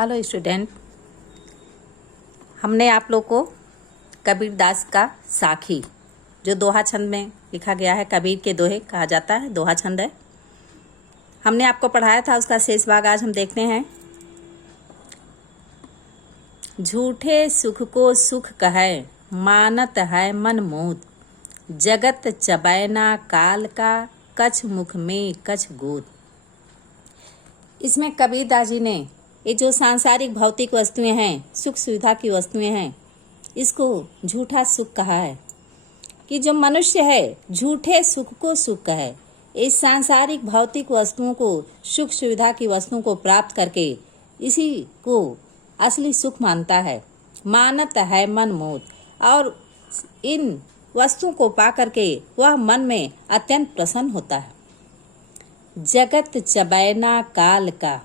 Hello student, हमने आप लोग को कबीर दास का साखी जो दोहा छंद में लिखा गया है, कबीर के दोहे कहा जाता है, दोहा छंद है। हमने आपको पढ़ाया था, उसका शेष भाग आज हम देखते हैं। झूठे सुख को सुख कहे, मानत है मन मोद। जगत चबैना काल का, कछ मुख में कछ गोद। इसमें कबीर दास जी ने ये जो सांसारिक भौतिक वस्तुएं हैं, सुख सुविधा की वस्तुएं हैं, इसको झूठा सुख कहा है। कि जो मनुष्य है झूठे सुख को सुख कहे, इस सांसारिक भौतिक वस्तुओं को, सुख सुविधा की वस्तुओं को प्राप्त करके इसी को असली सुख मानता है। मानत है मन मोद, और इन वस्तुओं को पा करके वह मन में अत्यंत प्रसन्न होता है। जगत चबैना काल का,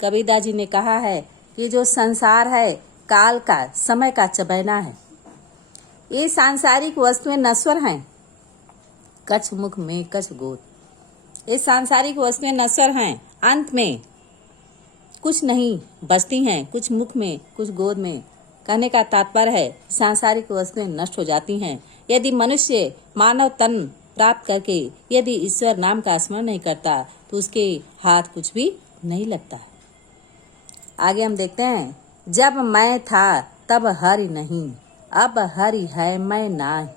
कबीरदास जी ने कहा है कि जो संसार है काल का, समय का चबैना है। ये सांसारिक वस्तुएं नश्वर हैं, कछ मुख में कछ गोद। ये सांसारिक वस्तुएं नश्वर हैं, अंत में कुछ नहीं बचती हैं, कुछ मुख में कुछ गोद में। कहने का तात्पर्य है सांसारिक वस्तुएं नष्ट हो जाती हैं। यदि मनुष्य मानव तन प्राप्त करके यदि ईश्वर नाम का स्मरण नहीं करता तो उसके हाथ कुछ भी नहीं लगता है। आगे हम देखते हैं। जब मैं था तब हरि नहीं, अब हरि है मैं नाय।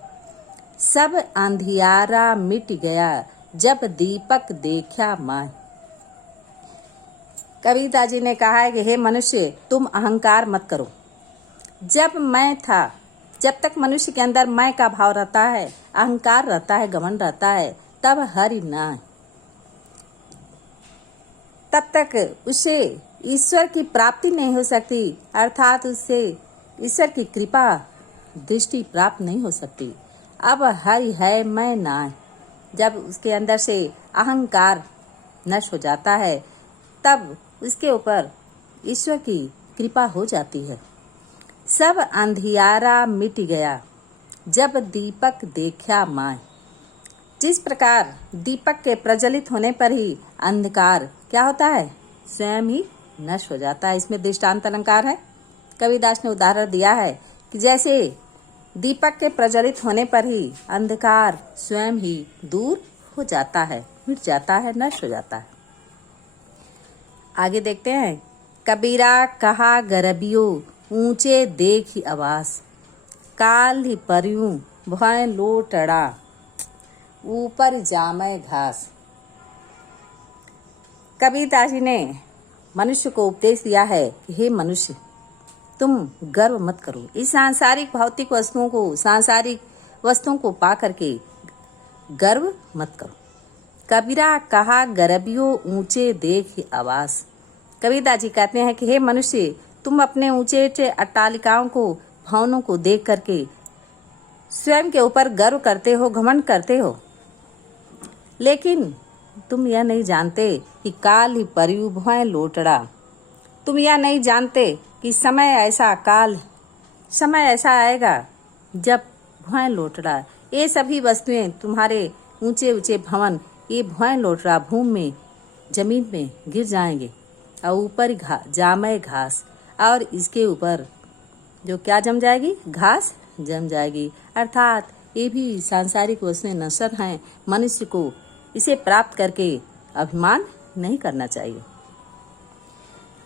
सब अंधियारा मिट गया, जब दीपक देखा माय। कबीरदास जी ने कहा है कि हे मनुष्य, तुम अहंकार मत करो। जब मैं था, जब तक मनुष्य के अंदर मैं का भाव रहता है, अहंकार रहता है, घमंड रहता है, तब हरि नाय, तब तक उसे ईश्वर की प्राप्ति नहीं हो सकती, अर्थात उससे ईश्वर की कृपा दृष्टि प्राप्त नहीं हो सकती। अब हरि है मैं नाय, जब उसके अंदर से अहंकार नष्ट हो जाता है तब उसके ऊपर ईश्वर की कृपा हो जाती है। सब अंधियारा मिट गया, जब दीपक देखा माय। जिस प्रकार दीपक के प्रज्वलित होने पर ही अंधकार क्या होता है, स्वयं ही नष्ट हो जाता है। इसमें दृष्टांत अलंकार है। कबीरदास ने उदाहरण दिया है कि जैसे दीपक के प्रज्वलित होने पर ही अंधकार स्वयं ही दूर हो जाता है, मिट जाता है, नष्ट हो जाता है। आगे देखते हैं। कबीरा कहा गरबियो, ऊंचे देखी आवास। काल ही परियूं भय लोटड़ा, ऊपर जामे घास। कबीरदास जी ने मनुष्य को उपदेश दिया है कि हे मनुष्य, तुम गर्व मत करो। इस सांसारिक भौतिक वस्तुओं को, सांसारिक वस्तुओं को पा करके गर्व मत करो। कबीरा कहा गरबियो, ऊंचे देख आवास। कबीरदास जी कहते हैं कि हे मनुष्य, तुम अपने ऊंचे ऊंचे अट्टालिकाओं को, भवनों को देख करके स्वयं के ऊपर गर्व करते हो, घमंड करते हो, लेकिन तुम यह नहीं जानते कि काल ही परियु भय लोटड़ा। तुम यह नहीं जानते कि समय ऐसा आएगा जब भय लोटड़ा, ये सभी वस्तुएं, तुम्हारे ऊंचे ऊंचे भवन, ये भय लोटड़ा भूमि में, जमीन में गिर जाएंगे, और ऊपर जामे घास, और इसके ऊपर जो क्या जम जाएगी, घास जम जाएगी। अर्थात ये भी सांसारिक वस्तुएं नश्वर हैं। मनुष्य को इसे प्राप्त करके अभिमान नहीं करना चाहिए।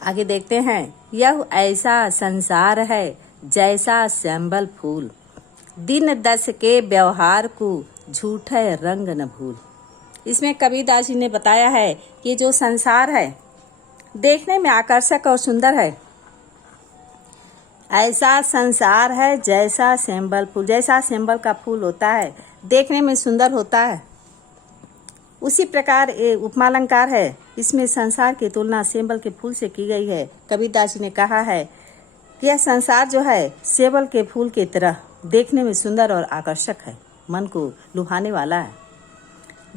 आगे देखते हैं। यह ऐसा संसार है जैसा श्यामल फूल, दिन दस के व्यवहार को झूठे रंग न भूल। इसमें कबीरदास जी ने बताया है कि जो संसार है देखने में आकर्षक और सुंदर है। ऐसा संसार है जैसा श्यामल फूल, जैसा श्यामल का फूल होता है, देखने में सुंदर होता है, उसी प्रकार ये उपमालंकार है। इसमें संसार की तुलना सेवल के फूल से की गई है। कबीरदास जी ने कहा है कि यह संसार जो है सेवल के फूल की तरह देखने में सुंदर और आकर्षक है, मन को लुभाने वाला है।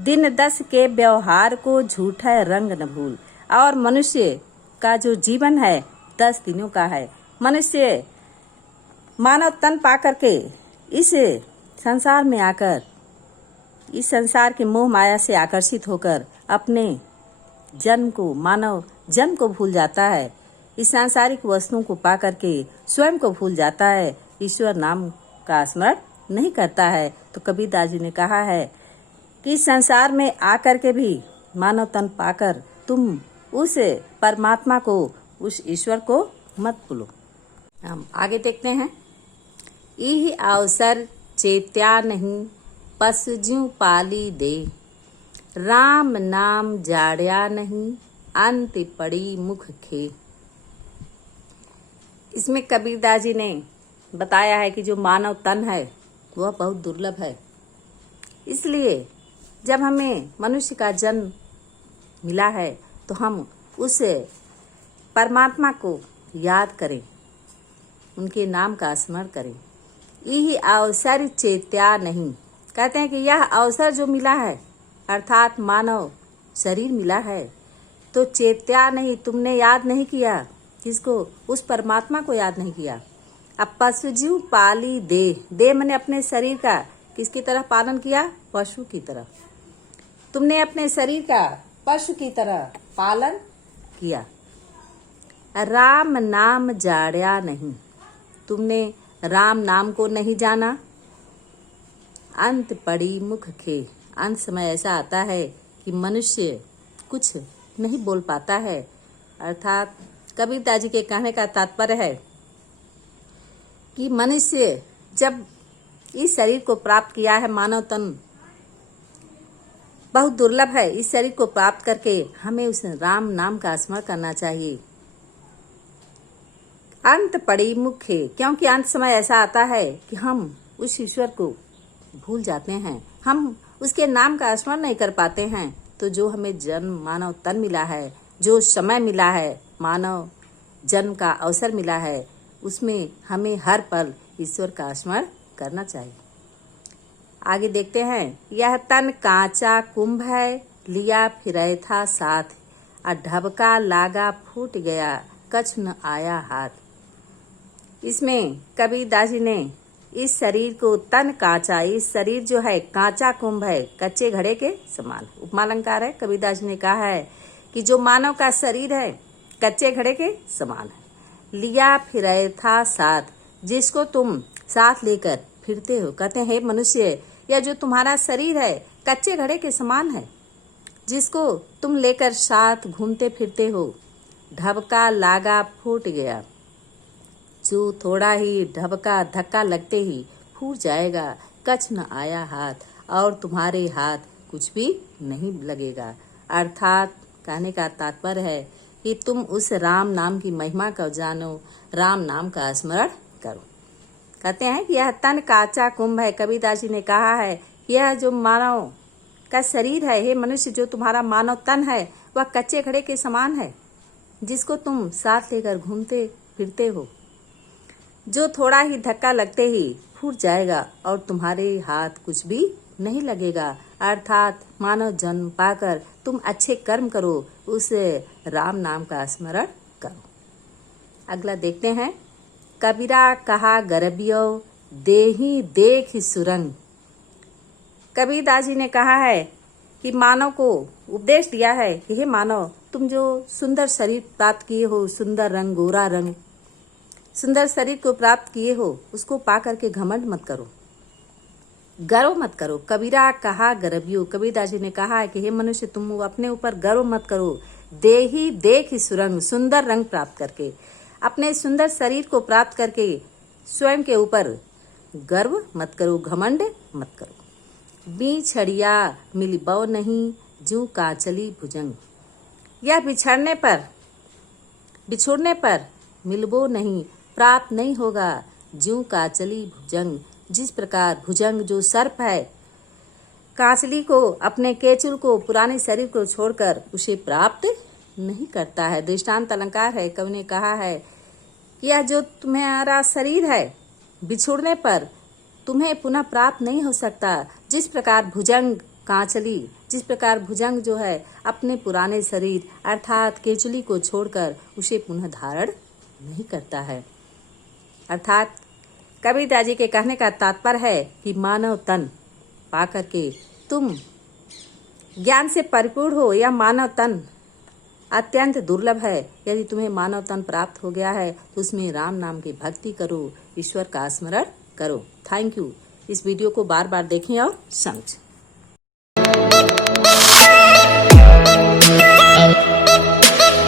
दिन दस के व्यवहार को झूठा रंग न भूल। और मनुष्य का जो जीवन है 10 दिनों का है। मनुष्य मानव तन पा करके इस संसार में आकर, इस संसार के मोह माया से आकर्षित होकर अपने जन्म को, मानव जन्म को भूल जाता है। इस सांसारिक वस्तुओं को पा करके स्वयं को भूल जाता है, ईश्वर नाम का स्मरण नहीं करता है, तो कबीरदास जी ने कहा है कि संसार में आकर के भी मानव तन पाकर तुम उस परमात्मा को, उस ईश्वर को मत भूलो। हम आगे देखते हैं। इही अवसर चेत्या नहीं, पशु ज्यों पाली दे, राम नाम जाड़या नहीं, अंत पड़ी मुख खे। इसमें कबीरदास जी ने बताया है कि जो मानव तन है वह बहुत दुर्लभ है, इसलिए जब हमें मनुष्य का जन्म मिला है तो हम उस परमात्मा को याद करें, उनके नाम का स्मरण करें। यही अवसर चेत्या नहीं, कहते हैं कि यह अवसर जो मिला है अर्थात मानव शरीर मिला है, तो चेत्या नहीं, तुमने याद नहीं किया, किसको? उस परमात्मा को याद नहीं किया। अब पशु जीव पाली दे मैंने अपने शरीर का किसकी तरह पालन किया? पशु की तरह। तुमने अपने शरीर का पशु की तरह पालन किया। राम नाम जाड़या नहीं, तुमने राम नाम को नहीं जाना। अंत पड़ी मुख खे, अंत समय ऐसा आता है कि मनुष्य कुछ नहीं बोल पाता है। अर्थात कबीरदास जी के कहने का तात्पर्य है कि मनुष्य जब इस शरीर को प्राप्त किया है, मानव तन बहुत दुर्लभ है, इस शरीर को प्राप्त करके हमें उस राम नाम का स्मरण करना चाहिए। अंत पड़ी मुख्य, क्योंकि अंत समय ऐसा आता है कि हम उस ईश्वर को भूल जाते हैं, हम उसके नाम का स्मरण नहीं कर पाते हैं। तो जो हमें जन्म मानव तन मिला है, जो समय मिला है, मानव जन्म का अवसर मिला है, उसमें हमें हर पल ईश्वर का स्मरण करना चाहिए। आगे देखते हैं। यह तन कांचा कुंभ है, लिया फिरे था साथ, ढबका लागा फूट गया, कछ न आया हाथ। इसमें कबीरदास जी ने इस शरीर को तन कांचा, इस शरीर जो है कांचा कुंभ है, कच्चे घड़े के समान। उपमा अलंकार है। कबीरदास जी ने कहा है कि जो मानव का शरीर है कच्चे घड़े के समान है। लिया फिरे था साथ, जिसको तुम साथ लेकर फिरते हो। कहते हैं हे मनुष्य, यह जो तुम्हारा शरीर है कच्चे घड़े के समान है, जिसको तुम लेकर साथ घूमते फिरते हो। ढबका लागा फूट गया, जो थोड़ा ही ढबका धक्का लगते ही फूट जाएगा। कछ न आया हाथ, और तुम्हारे हाथ कुछ भी नहीं लगेगा। अर्थात कहने का तात्पर्य है कि तुम उस राम नाम की महिमा को जानो, राम नाम का स्मरण करो। कहते हैं कि यह तन कांचा कुंभ है। कबीरदास जी ने कहा है यह जो मानव का शरीर है, हे मनुष्य, जो तुम्हारा मानव तन है वह कच्चे घड़े के समान है, जिसको तुम साथ लेकर घूमते फिरते हो। जो थोड़ा ही धक्का लगते ही फूट जाएगा और तुम्हारे हाथ कुछ भी नहीं लगेगा। अर्थात मानव जन्म पाकर तुम अच्छे कर्म करो, उस राम नाम का स्मरण करो। अगला देखते हैं। कबीरा कहा गरबियो, देही देख सुरंग। कबीरदास जी ने कहा है कि मानव को उपदेश दिया है कि हे मानव, तुम जो सुंदर शरीर प्राप्त किए हो, सुंदर रंग, गोरा रंग, सुंदर शरीर को प्राप्त किए हो, उसको पा करके घमंड मत करो, गर्व मत करो। कबीरा कहा गरबियो, कबीरदास जी ने कहा है कि हे मनुष्य, तुम अपने ऊपर गर्व मत करो। देही देख सुरंग, सुंदर रंग प्राप्त करके, अपने सुंदर शरीर को प्राप्त करके स्वयं के ऊपर गर्व मत करो, घमंड मत करो। बिछड़िया मिलबो नहीं, जू कांचली भुजंग। यह बिछोड़ने पर मिलबो नहीं, प्राप्त नहीं होगा। जू कांचली भुजंग, जिस प्रकार भुजंग जो सर्प है, कांचली को, अपने केचुल को, पुराने शरीर को छोड़कर उसे प्राप्त नहीं करता है। दृष्टांत अलंकार है। कवि ने कहा है कि यह जो तुम्हारा शरीर है बिछुड़ने पर तुम्हें पुनः प्राप्त नहीं हो सकता। जिस प्रकार भुजंग कांचली, जिस प्रकार भुजंग जो है अपने पुराने शरीर अर्थात केचुली को छोड़कर उसे पुनः धारण नहीं करता है। अर्थात कबीरदास जी के कहने का तात्पर्य है कि मानव तन पाकर के तुम ज्ञान से परिपूर्ण हो, या मानव तन अत्यंत दुर्लभ है। यदि तुम्हें मानव तन प्राप्त हो गया है तो उसमें राम नाम की भक्ति करो, ईश्वर का स्मरण करो। Thank you. इस वीडियो को बार बार देखें और समझें।